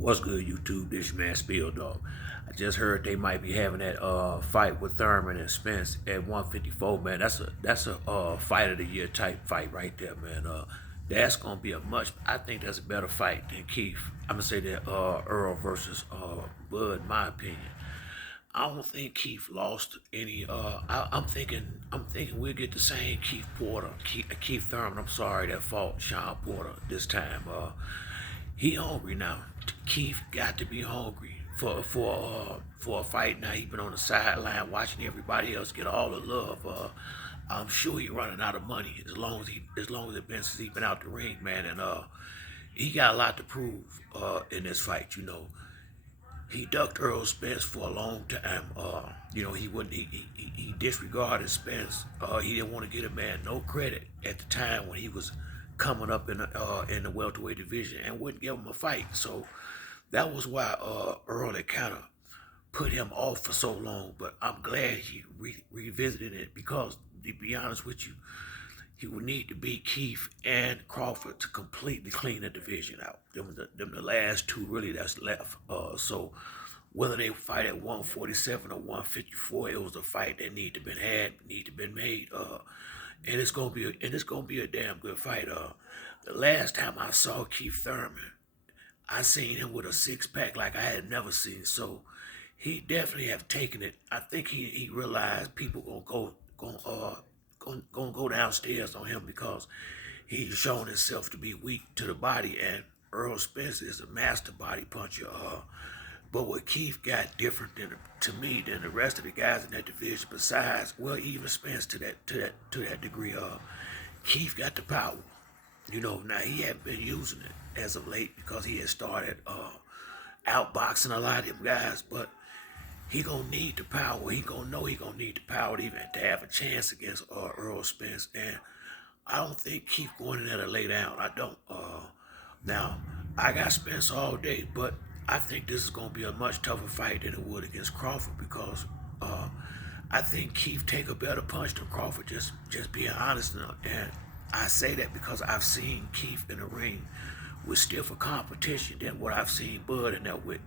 What's good, YouTube? This your man Spill Dog. I just heard they might be having that fight with Thurman and Spence at 154. Man, that's a fight of the year type fight right there, man. That's gonna be a much. I think that's a better fight than Keith. I'm gonna say that Earl versus Bud. In my opinion, I don't think Keith lost any. I'm thinking we'll get the same Keith Porter, Keith Thurman. I'm sorry, that fought Sean Porter this time. He hungry now. Keith got to be hungry for a fight now. He been on the sideline watching everybody else get all the love. I'm sure he running out of money as long as it been since he been out the ring, man. And he got a lot to prove in this fight. He ducked Errol Spence for a long time. He wouldn't. He disregarded Spence. He didn't want to give a man no credit at the time when he was coming up in the welterweight division and wouldn't give him a fight. So that was why Errol had kind of put him off for so long. But I'm glad he revisited it because, to be honest with you, he would need to beat Keith and Crawford to completely clean the division out. Them the last two really that's left. So whether they fight at 147 or 154, it was a fight that need to been had, need to been made. And it's gonna be a damn good fight. The last time I saw Keith Thurman, I seen him with a six pack like I had never seen. So he definitely have taken it. I think he realized people gonna go downstairs on him because he's shown himself to be weak to the body, and Earl Spence is a master body puncher. But what Keith got different to me than the rest of the guys in that division, besides even Spence to that degree, Keith got the power. Now he hadn't been using it as of late because he had started outboxing a lot of them guys, but he gonna need the power. He gonna know he gonna need the power to even to have a chance against Earl Spence. And I don't think Keith going in there to lay down. I don't. Now I got Spence all day, but I think this is gonna be a much tougher fight than it would against Crawford because I think Keith take a better punch than Crawford. Just being honest enough. And I say that because I've seen Keith in the ring with stiffer competition than what I've seen Bud in there with.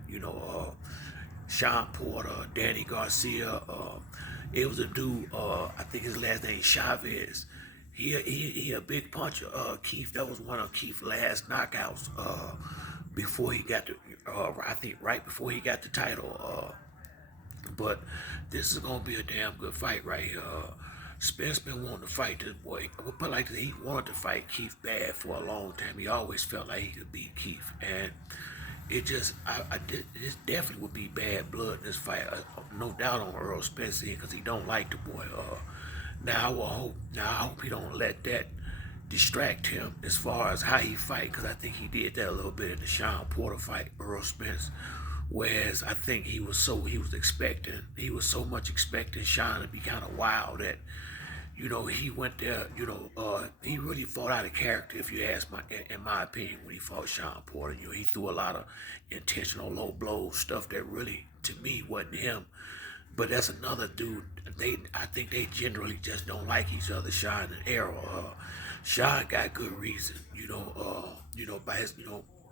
Sean Porter, Danny Garcia. It was a dude. I think his last name Chavez. He a big puncher. Keith. That was one of Keith's last knockouts. Before he got the, I think right before he got the title. But this is gonna be a damn good fight right here. Spence been wanting to fight this boy. I would put it like this, he wanted to fight Keith bad for a long time. He always felt like he could beat Keith, and it definitely would be bad blood in this fight. No doubt on Earl Spence because he don't like the boy. Now I hope he don't let that distract him as far as how he fight, because I think he did that a little bit in the Sean Porter fight, Earl Spence. Whereas I think he was so much expecting Sean to be kind of wild that he went there. He really fought out of character, if you ask in my opinion, when he fought Sean Porter. He threw a lot of intentional low blows, stuff that really, to me, wasn't him. But that's another dude. I think they generally just don't like each other, Sean and Errol. Sean got good reason, by his,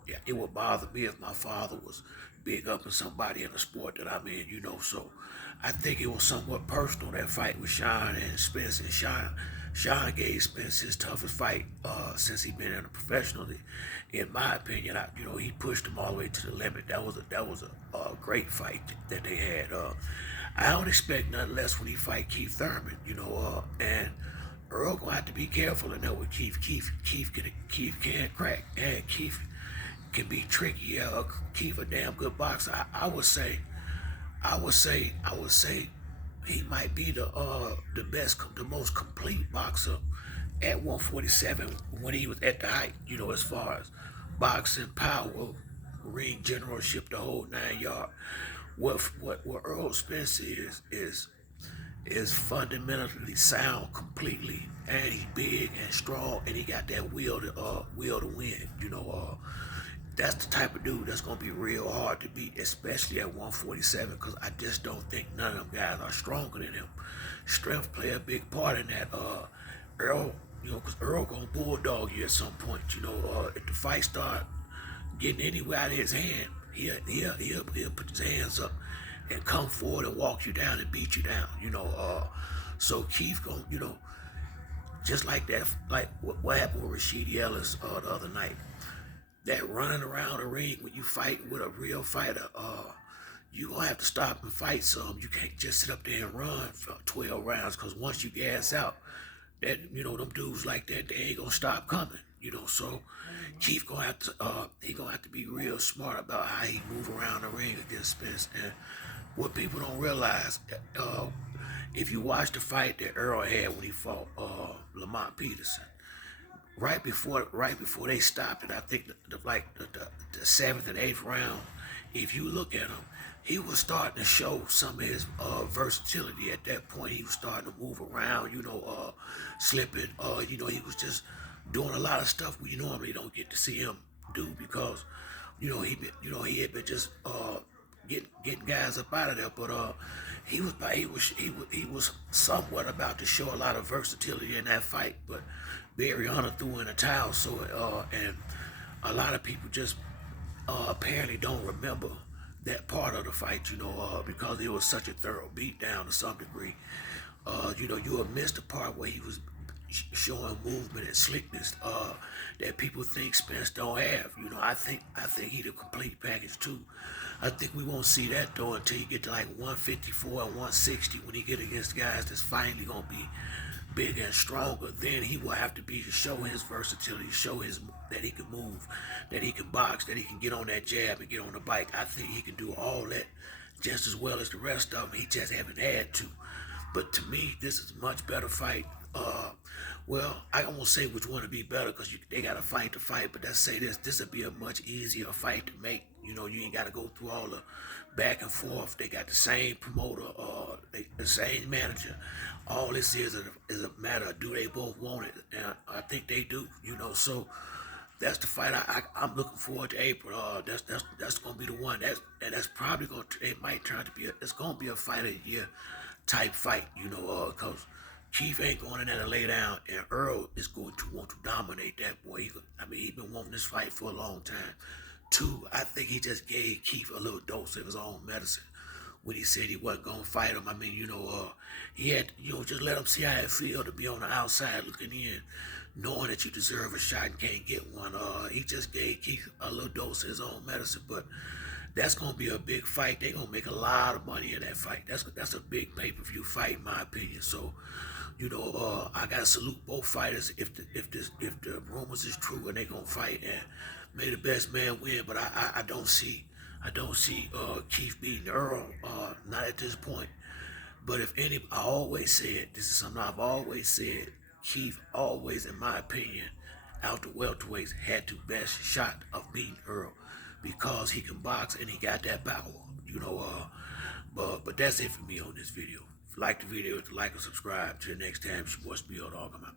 yeah, it would bother me if my father was big up in somebody in the sport that I'm in, So I think it was somewhat personal, that fight with Sean and Spence. And Sean gave Spence his toughest fight since he been in a professional. In my opinion, he pushed him all the way to the limit. That was a great fight that they had. I don't expect nothing less when he fight Keith Thurman, and Earl gonna have to be careful in there with Keith. Keith can't crack, and Keith can be tricky. Keith a damn good boxer. I would say he might be the best, the most complete boxer at 147 when he was at the height. As far as boxing, power, ring generalship, the whole 9 yard. What Earl Spence is fundamentally sound completely, and he's big and strong, and he got that will to win. That's the type of dude that's gonna be real hard to beat, especially at 147, because I just don't think none of them guys are stronger than him. Strength play a big part in that. Earl, because Earl gonna bulldog you at some point. If the fight start getting anywhere out of his hand, He'll put his hands up and come forward and walk you down and beat you down. So Keith going, just like that, like what happened with Rashid Ellis the other night. That running around the ring when you fight with a real fighter, you gonna have to stop and fight some. You can't just sit up there and run for 12 rounds, because once you gas out, that them dudes like that, they ain't gonna stop coming. So Keith gonna have to he gonna have to be real smart about how he move around the ring against Spence. And what people don't realize, if you watch the fight that Errol had when he fought Lamont Peterson, right before they stopped it, I think the seventh and eighth round, if you look at him, he was starting to show some of his versatility at that point. He was starting to move around, slipping. He was just doing a lot of stuff we normally don't get to see him do, because he had been just getting guys up out of there. But he was somewhat about to show a lot of versatility in that fight. But Barry Hunter threw in a towel, and a lot of people just apparently don't remember that part of the fight, because it was such a thorough beatdown to some degree. You will miss the part where he was showing movement and slickness that people think Spence don't have. I think he the complete package too. I think we won't see that though until you get to like 154 and 160, when he get against guys that's finally gonna be bigger and stronger. Then he will have to show his versatility, show that he can move, that he can box, that he can get on that jab and get on the bike. I think he can do all that just as well as the rest of them. He just haven't had to. But to me, this is a much better fight. Well, I won't say which one would be better, because they got to fight to fight. But let's say this would be a much easier fight to make. You ain't got to go through all the back and forth. They got the same promoter, the same manager. All this is a matter of, do they both want it? And I think they do. So that's the fight I'm looking forward to. April. That's gonna be the one. That's probably gonna. It might turn to be it's gonna be a fight of the year type fight. Because Keith ain't going in there to lay down, and Errol is going to want to dominate that boy. He's been wanting this fight for a long time. Two, I think he just gave Keith a little dose of his own medicine when he said he wasn't gonna fight him. He had just let him see how it feel to be on the outside looking in, knowing that you deserve a shot and can't get one. He just gave Keith a little dose of his own medicine. But that's gonna be a big fight. They're gonna make a lot of money in that fight. That's a big pay-per-view fight, in my opinion. So, I gotta salute both fighters if the rumors is true and they gonna fight, and may the best man win. But I don't see Keith beating Errol, not at this point. But if any, I always said, this is something I've always said, Keith always, in my opinion, out the welterweights, had the best shot of beating Errol, because he can box and he got that power. But that's it for me on this video. If you like the video, like and subscribe. Till next time, it's your boy Spill Dog. I'm out.